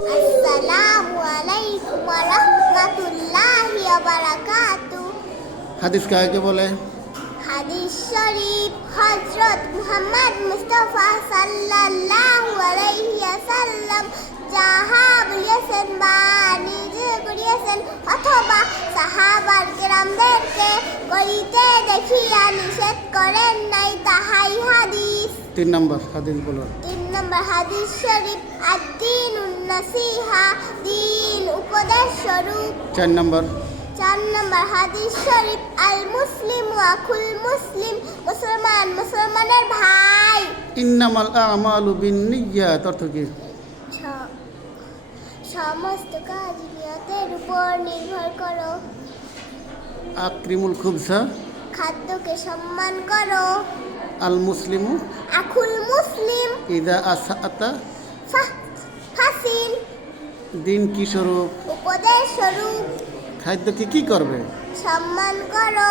আসসালামু আলাইকুম ওয়া রাহমাতুল্লাহি ওয়া বারাকাতুহু। হাদিস কাকে বলে? হাদিস শরীফ হযরত মুহাম্মদ মুস্তাফা সাল্লাল্লাহু আলাইহি ওয়াসাল্লাম যাহা বলেছেন বা নিজে করিয়েছেন অথবা সাহাবার কেরামদেরকে করিতে দেখিয়া নিষেধ করেন নাই, তাহাই হাদিস। 3 নম্বর হাদিস বলো। 3 নম্বর হাদিস শরীফ আদ-দীনুন নাসিহা, দ্বীন উপদেশ স্বরূপ। 4 নম্বর 4 নম্বর হাদিস শরীফ আল মুসলিম আখুল মুসলিম, মুসলমান মুসলমানের ভাই। ইন্নামাল আমালু বিন্নিয়াত অর্থ কি? সমস্ত কাজ নিয়তের উপর নির্ভর করো। আকরিমুল খুবসা খাদ্যকে সম্মান করো। আল মুসলিমু আখুল মুসলিম ইদা আসাতা ফাসিল, দিন কি স্বরূপ? উপদেশ স্বরূপ। খাদ্যকে কি করবে? সম্মান করো।